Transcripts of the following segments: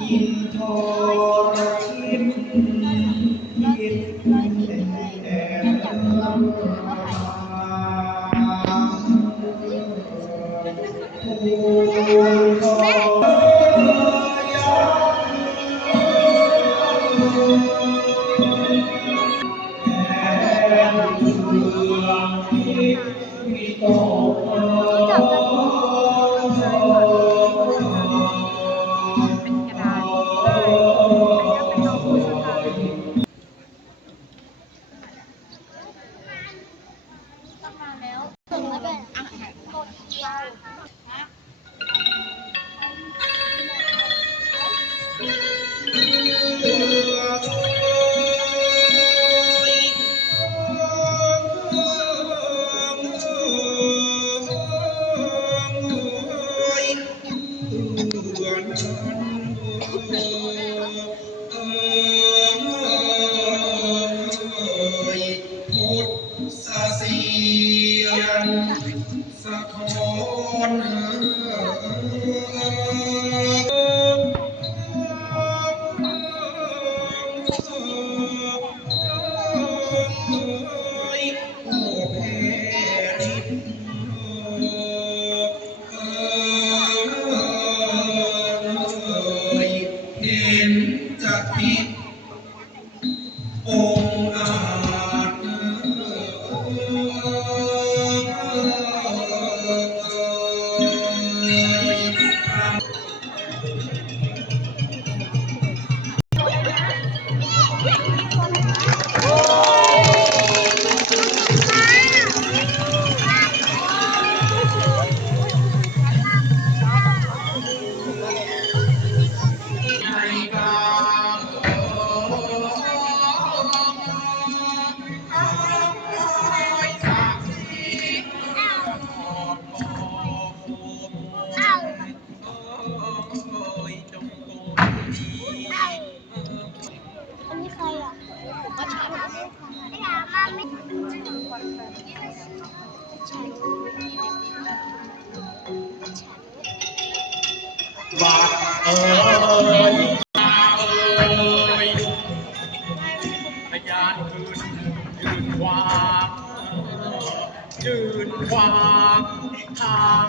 อินทรชินยินแด่ภูทรย บาดเอ่ยตาเอ่ยพยานคืนยืนขวางยืนขวางทาง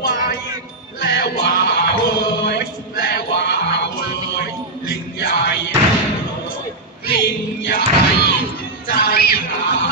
ไว้ แล้วว่าเว้ยแล้วว่าเว้ยลิงใหญ่ลิงใหญ่ใจหาย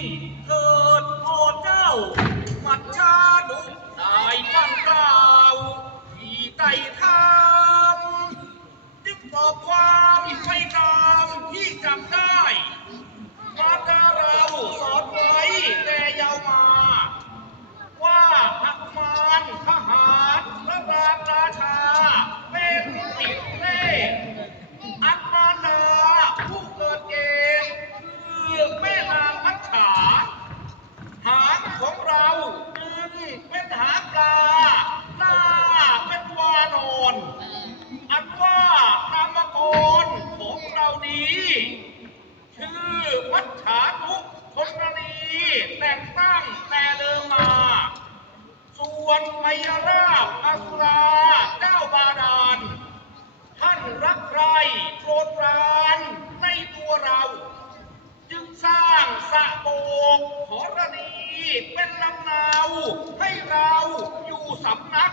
งเกิดพ่อเจ้า มัดชาดุตายบ้านเปล่าที่ใต่ทานจึงตอบความไปตามที่จำได้มาการเราสอนไว้ มยราบอสุราเจ้าบาดาล ท่านรักใครโปรดปรานในตัวเรา จึงสร้างสะโบกขอรณีเป็นลำนาวให้เราอยู่สำนัก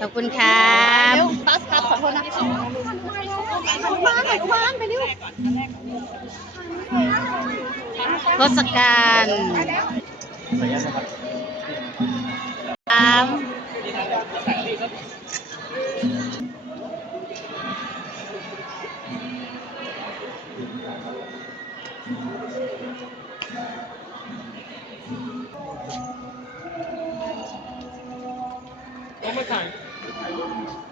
ขอบคุณครับปัสครับขอโทษนะขันมานขันมานไปเร็วทศการครับ One more time.